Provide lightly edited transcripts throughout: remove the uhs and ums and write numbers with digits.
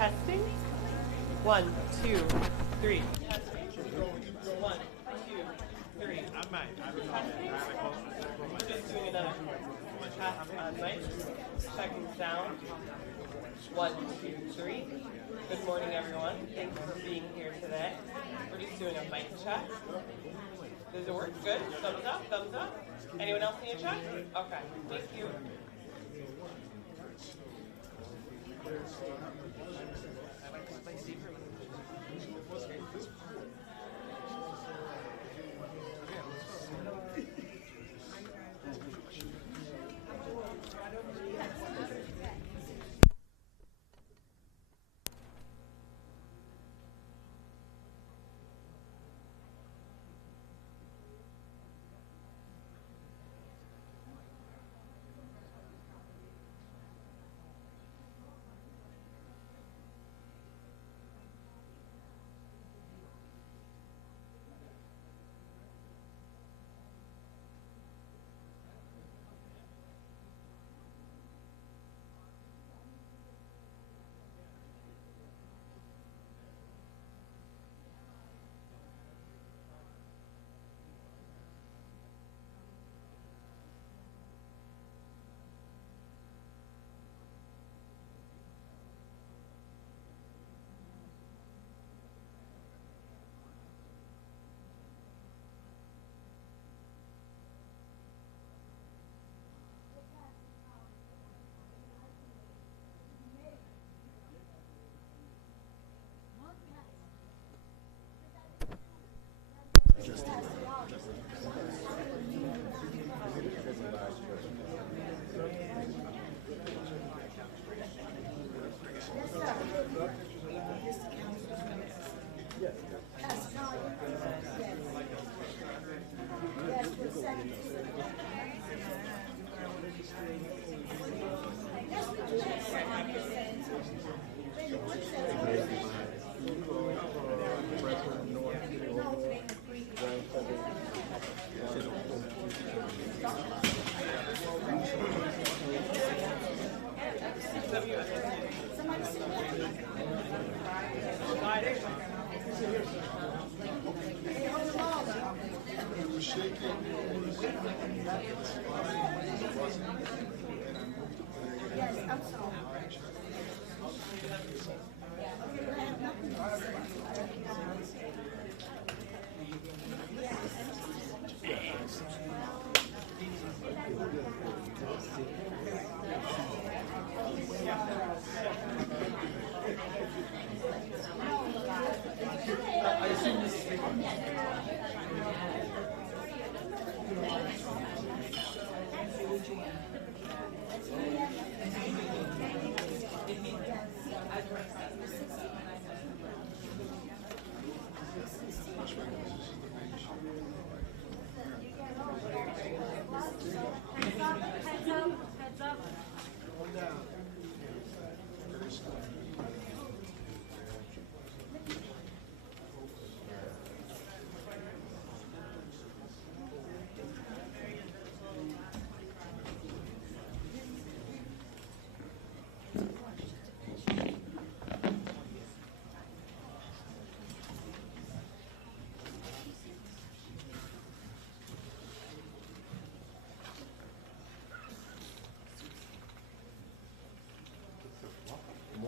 Testing. 1, 2, 3. Testing. 1, 2, 3. Testing. Just doing another test on mic. Checking sound. 1, 2, 3. Good morning, everyone. Thanks for being here today. We're just doing a mic check. Does it work? Good. Thumbs up. Thumbs up. Anyone else need a check? Okay. Thank you.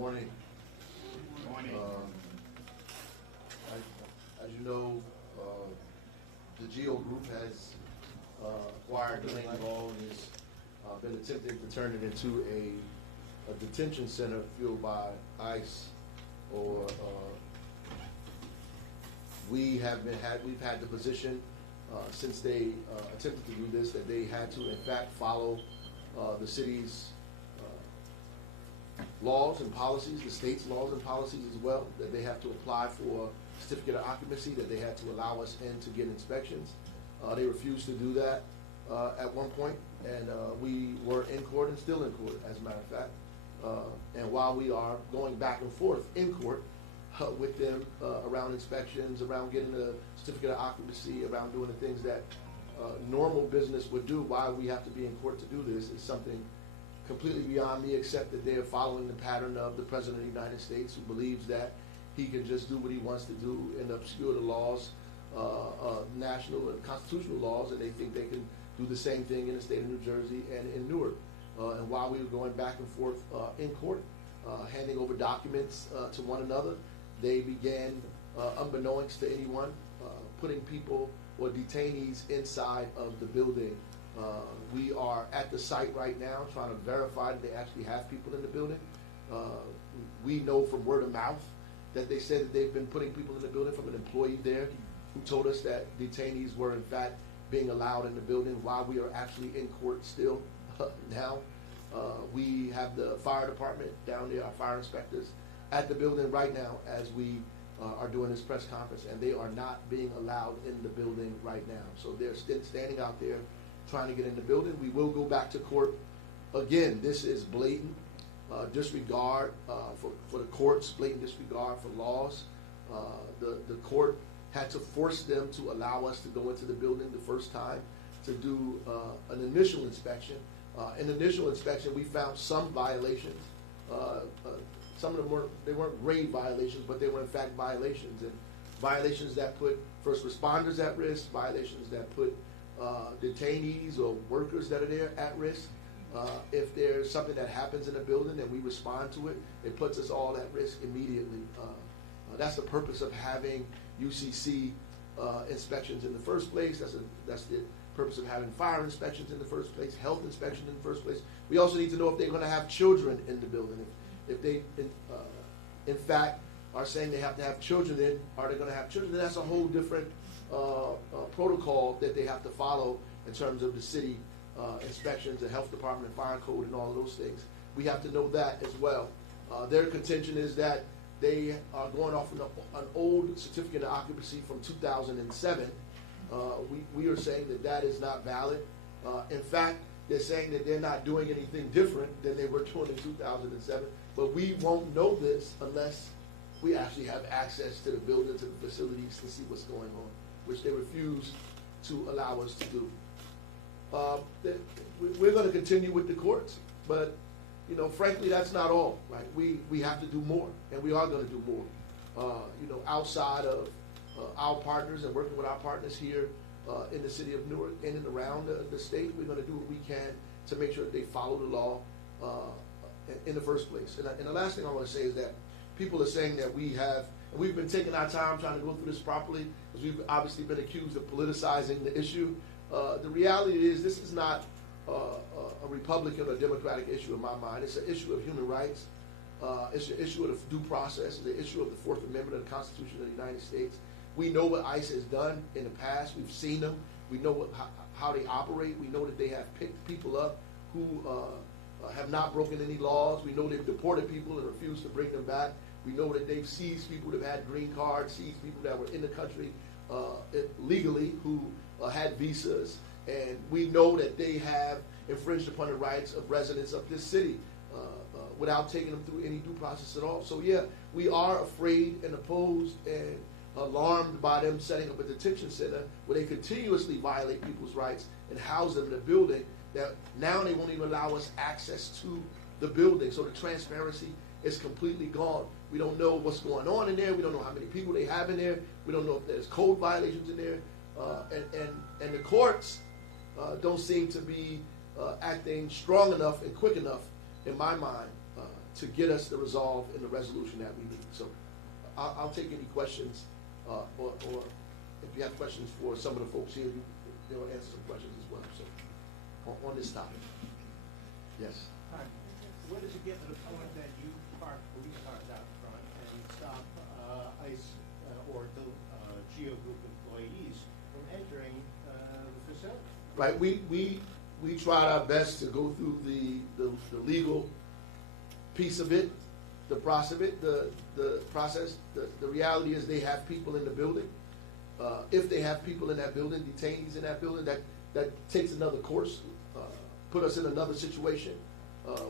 Morning. As you know, the GEO group has acquired Delaney Law and has been attempting to turn it into a detention center fueled by ICE, or we've had the position since they attempted to do this that they had to in fact follow the city's laws and policies, the state's laws and policies as well, that they have to apply for a certificate of occupancy, that they had to allow us in to get inspections. They refused to do that at one point, and we were in court and still in court, as a matter of fact. And while we are going back and forth in court with them around inspections, around getting a certificate of occupancy, around doing the things that normal business would do, why we have to be in court to do this is something completely beyond me, except that they are following the pattern of the President of the United States, who believes that he can just do what he wants to do and obscure the laws, national and constitutional laws, and they think they can do the same thing in the state of New Jersey and in Newark. And while we were going back and forth in court, handing over documents to one another, they began, unbeknownst to anyone, putting people or detainees inside of the building. We are at the site right now trying to verify that they actually have people in the building. We know from word of mouth that they said that they've been putting people in the building, from an employee there who told us that detainees were in fact being allowed in the building while we are actually in court still now. We have the fire department down there, our fire inspectors, at the building right now as we are doing this press conference, and they are not being allowed in the building right now. So they're still standing out there trying to get in the building. We will go back to court. Again, this is blatant disregard for the courts, blatant disregard for laws. The court had to force them to allow us to go into the building the first time to do an initial inspection. In the initial inspection, we found some violations. Some of them weren't grave violations, but they were in fact violations, and violations that put first responders at risk, violations that put detainees or workers that are there at risk. If there's something that happens in a building and we respond to it, it puts us all at risk immediately. That's the purpose of having UCC inspections in the first place. That's the purpose of having fire inspections in the first place, health inspections in the first place. We also need to know if they're going to have children in the building. If they, in fact, are saying they have to have children in, are they going to have children? That's a whole different protocol that they have to follow in terms of the city inspections, the health department, fire code, and all of those things. We have to know that as well. Their contention is that they are going off an old certificate of occupancy from 2007. We are saying that that is not valid. In fact, they're saying that they're not doing anything different than they were doing in 2007. But we won't know this unless we actually have access to the building, to the facilities, to see what's going on, which they refuse to allow us to do. We're going to continue with the courts, but frankly, that's not all, right? We have to do more, and we are going to do more. Outside of our partners and working with our partners here in the city of Newark and in around the state, we're going to do what we can to make sure that they follow the law in the first place. And the last thing I want to say is that people are saying that we've been taking our time trying to go through this properly, because we've obviously been accused of politicizing the issue. The reality is this is not a Republican or Democratic issue in my mind. It's an issue of human rights. It's an issue of due process. It's an issue of the Fourth Amendment of the Constitution of the United States. We know what ICE has done in the past. We've seen them. We know how they operate. We know that they have picked people up who have not broken any laws. We know they've deported people and refused to bring them back. We know that they've seized people that had green cards, seized people that were in the country legally who had visas. And we know that they have infringed upon the rights of residents of this city without taking them through any due process at all. So yeah, we are afraid and opposed and alarmed by them setting up a detention center where they continuously violate people's rights and house them in a building that now they won't even allow us access to the building. So the transparency is completely gone. We don't know what's going on in there. We don't know how many people they have in there. We don't know if there's code violations in there. And the courts don't seem to be acting strong enough and quick enough, in my mind, to get us the resolve and the resolution that we need. So I'll take any questions, or if you have questions for some of the folks here, they'll answer some questions as well. So on this topic. Yes. All right. Where does it get to the point that you park police cars out front and stop ICE or the GEO group employees from entering the facility? Right. We tried our best to go through the legal piece of it, the process of it, the process. The reality is they have people in the building. If they have people in that building, detainees in that building, that takes another course, put us in another situation.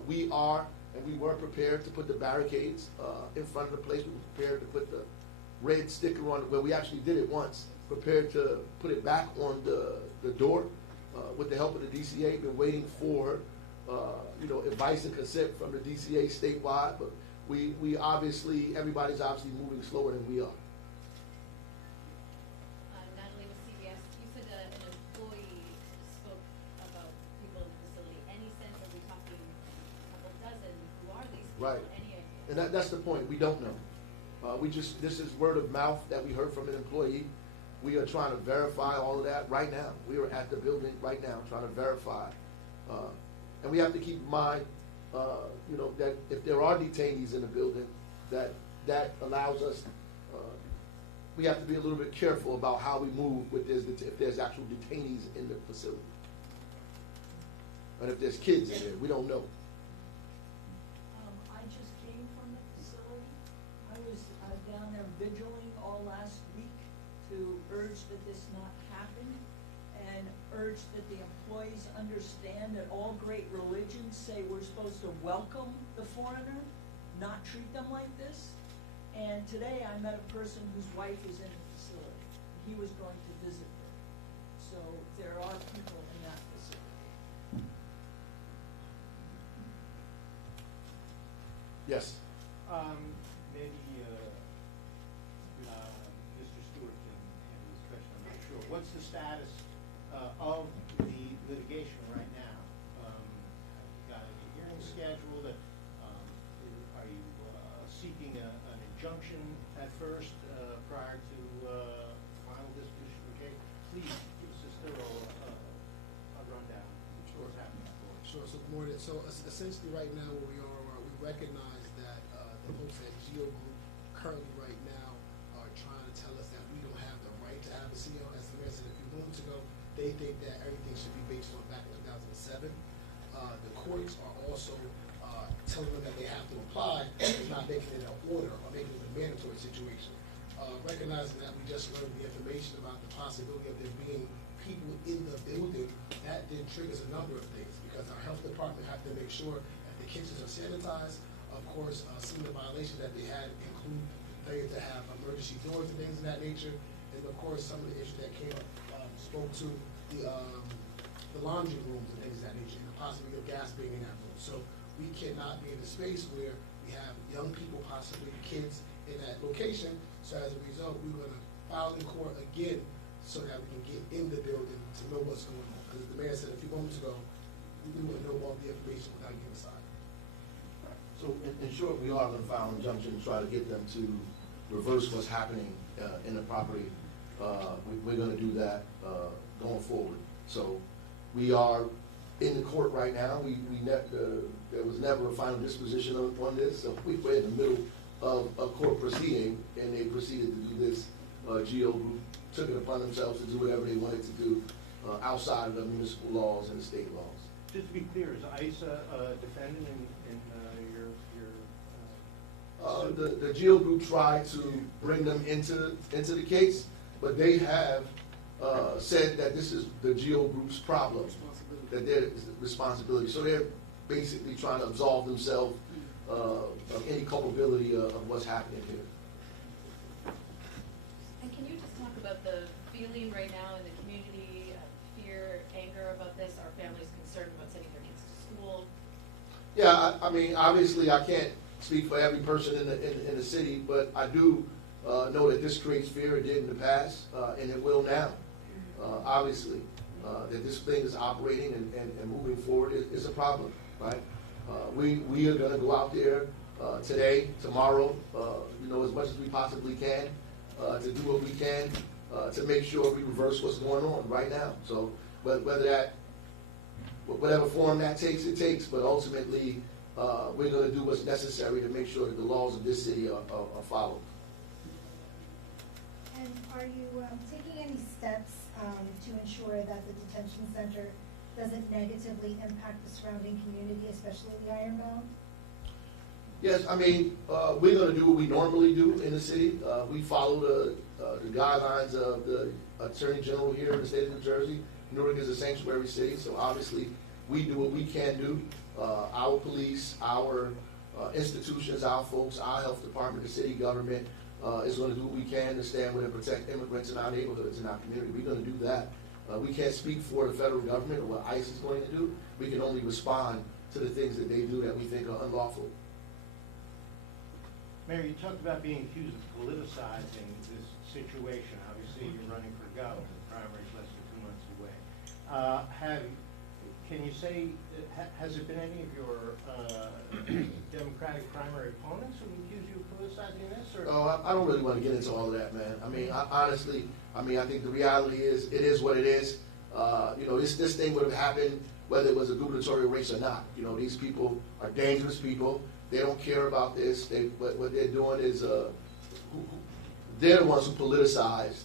We were prepared to put the barricades in front of the place. We were prepared to put the red sticker on it. Well, we actually did it once. Prepared to put it back on the door with the help of the DCA. Been waiting for advice and consent from the DCA statewide, but we obviously, everybody's obviously moving slower than we are. Natalie with CBS, you said that an employee spoke about people in the facility. Any sense, are we talking a couple dozen? Who are these people? Right. Any idea? And that's the point, we don't know. This is word of mouth that we heard from an employee. We are trying to verify all of that right now. We are at the building right now trying to verify. And we have to keep in mind, that if there are detainees in the building, that allows us, we have to be a little bit careful about how we move with this, if there's actual detainees in the facility. And if there's kids in there, we don't know. I just came from the facility. I was down there vigiling all last week to urge that this not happen and urge that the employees understand that all great religions say we're supposed to welcome the foreigner, not treat them like this. And today I met a person whose wife is in the facility. He was going to visit her. So there are people in that facility. Yes. Maybe Mr. Stewart can handle this question, I'm not sure. What's the status of the litigation right now? Have you got any hearings scheduled? Are you seeking an injunction at first prior to final disposition of the case? Please give us a thorough rundown. What's happening at court? Sure, so good morning. So essentially right now where we are, we recognize that the folks at Geo Group currently right now are trying to tell us that we don't have the right to have a CO. As the mayor said a few moments ago, they think that everything should be based on back in 2007. The courts are also telling them that they have to apply, it's not making it an order or making it a mandatory situation. Recognizing that we just learned the information about the possibility of there being people in the building, that then triggers a number of things because our health department have to make sure that the kitchens are sanitized. Of course, some of the violations that they had include failure to have emergency doors and things of that nature. And of course, some of the issues that came up spoke to the laundry rooms and things of that nature, and the possibility of gas being in that room. So we cannot be in a space where we have young people, possibly kids, in that location. So as a result, we're going to file in court again so that we can get in the building to know what's going on. Because the mayor said a few moments ago, we want to know all the information without getting inside. So in short, we are going to file an injunction to try to get them to reverse what's happening in the property. We're going to do that going forward. So we are in the court right now. There was never a final disposition on this. So we were in the middle of a court proceeding, and they proceeded to do this. Geo Group took it upon themselves to do whatever they wanted to do outside of the municipal laws and the state laws. Just to be clear, is ICE a defendant in your The Geo Group tried to bring them into the case, but they have said that this is the Geo Group's problem, that their responsibility. So they're basically trying to absolve themselves of any culpability of what's happening here. And can you just talk about the feeling right now in the community, fear, anger about this? Are families concerned about sending their kids to school? Yeah, I mean, obviously, I can't speak for every person in the city, but I do know that this creates fear. It did in the past, and it will now. Obviously, that this thing is operating and moving forward is a problem, right? We are going to go out there today, tomorrow, as much as we possibly can to do what we can to make sure we reverse what's going on right now. So whatever form that takes, it takes, but ultimately we're going to do what's necessary to make sure that the laws of this city are followed. And are you taking any steps to ensure that the detention center doesn't negatively impact the surrounding community, especially the Ironbound? Yes, I mean, we're going to do what we normally do in the city. We follow the guidelines of the Attorney General here in the state of New Jersey. Newark is a sanctuary city, so obviously we do what we can do. Our police, our institutions, our folks, our health department, the city government is going to do what we can to stand with and protect immigrants in our neighborhoods, in our community. We're going to do that. We can't speak for the federal government or what ICE is going to do. We can only respond to the things that they do that we think are unlawful. Mayor, you talked about being accused of politicizing this situation. Obviously, you're running for governor. The primary's less than 2 months away. Can you say, has it been any of your Democratic primary opponents who accuse you of politicizing this? Or? Oh, I don't really want to get into all of that, man. I mean, honestly, I think the reality is, it is what it is. You know, this thing would have happened whether it was a gubernatorial race or not. You know, these people are dangerous people. They don't care about this. What they're doing is, they're the ones who politicized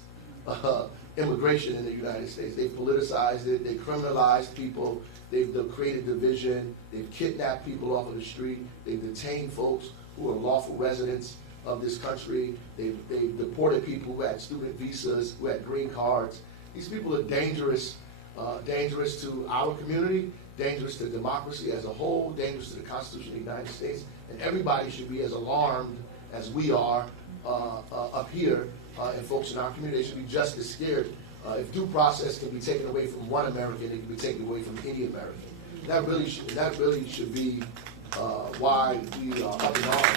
immigration in the United States. They've politicized it. They criminalized people. They've created division. They've kidnapped people off of the street. They've detained folks who are lawful residents of this country. They've deported people who had student visas, who had green cards. These people are dangerous, dangerous to our community, dangerous to democracy as a whole, dangerous to the Constitution of the United States. And everybody should be as alarmed as we are up here, and folks in our community. They should be just as scared. If due process can be taken away from one American, it can be taken away from any American. That really should be why we are up in arms.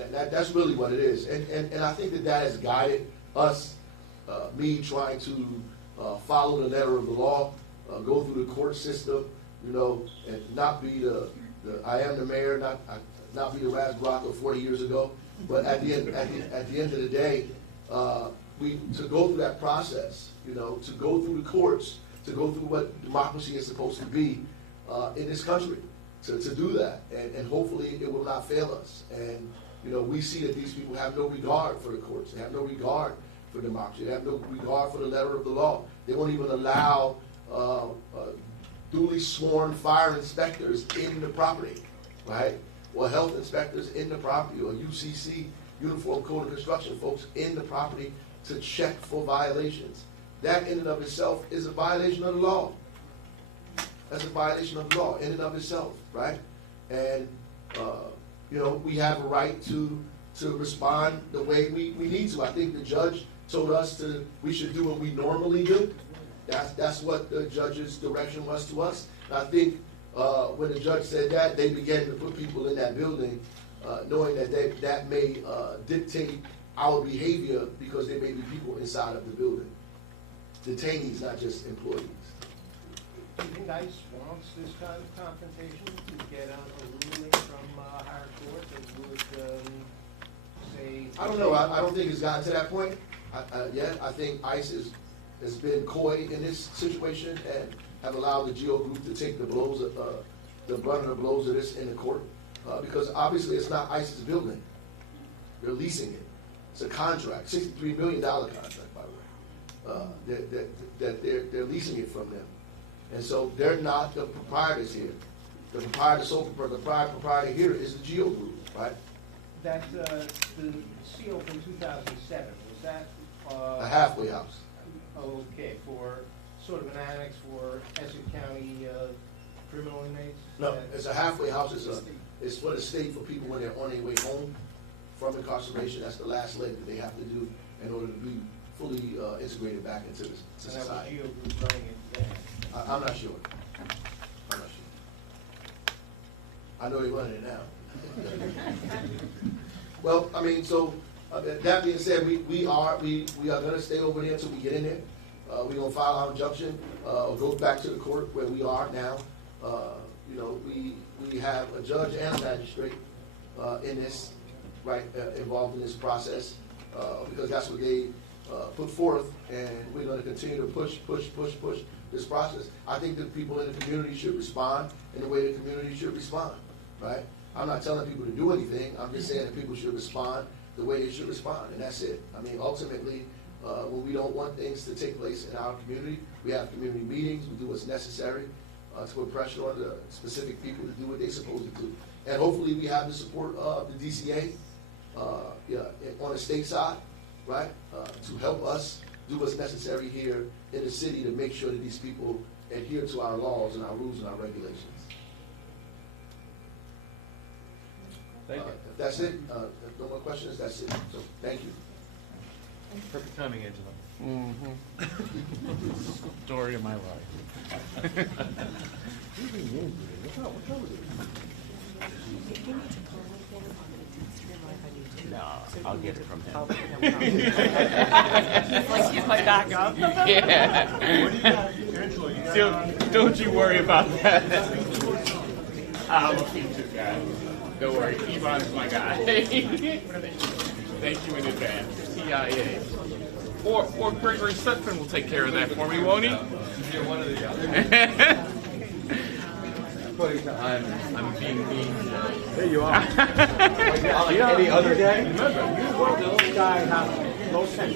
And that's really what it is. And I think that has guided us, me trying to follow the letter of the law, go through the court system, you know, and not be I am the mayor, not be the Raz Baraka 40 years ago, but at the end of the day, to go through that process, you know, to go through the courts, to go through what democracy is supposed to be in this country, to do that, and hopefully it will not fail us. And you know, we see that these people have no regard for the courts. They have no regard for democracy. They have no regard for the letter of the law. They won't even allow duly sworn fire inspectors in the property, right? Or health inspectors in the property, or UCC, Uniform Code of Construction folks in the property to check for violations. That in and of itself is a violation of the law. That's a violation of the law in and of itself, right? And you know, we have a right to respond the way we need to. I think the judge told us we should do what we normally do. That's what the judge's direction was to us. And I think when the judge said that, they began to put people in that building, knowing that that may dictate our behavior because there may be people inside of the building. Detainees, not just employees. Do you think ICE wants this kind of confrontation to get a ruling from higher court that would say? I don't know. I don't think it's gotten to that point yet. I think ICE has been coy in this situation and have allowed the GO group to take the blows, the brunt of the blows of this in the court, because obviously it's not ICE's building. They're leasing it. It's a contract, $63 million contract, by the way. That they're leasing it from them. And so they're not the proprietors here. The proprietor here is the GO group, right? That the CO from 2007, was that A halfway house. Okay, for sort of an annex for Essex County criminal inmates? No, it's a halfway house. It's for the state, for people when they're on their way home from incarceration. That's the last leg that they have to do in order to be fully integrated back into the society. And that was GO group running it then? I'm not sure. I'm not sure. I know they're running it now. Well, I mean, so that being said, we are going to stay over there until we get in there. We're going to file our injunction, or go back to the court where we are now. You know, we have a judge and a magistrate in this, right, involved in this process, because that's what they put forth, and we're going to continue to push this process. I think that people in the community should respond in the way the community should respond, right? I'm not telling people to do anything. I'm just saying that people should respond the way they should respond, and that's it. I mean, ultimately, when we don't want things to take place in our community, we have community meetings, we do what's necessary to put pressure on the specific people to do what they're supposed to do. And hopefully we have the support of the DCA on the state side, right, to help us do what's necessary here in the city to make sure that these people adhere to our laws and our rules and our regulations. Thank you. If that's it, if no more questions, that's it. So, thank you. Perfect timing, Angela. Story of my life. No, I'll get it from him. He's like back up. Yeah. Don't you worry about that. I'm a feature guy. Don't worry, Yvonne's my guy. Thank you in advance. CIA. Or Gregory Sutphin will take care of that for me, won't he? You're one of the other. I'm being mean. There you are. Like any other day. Remember, you were the only guy who had no sense.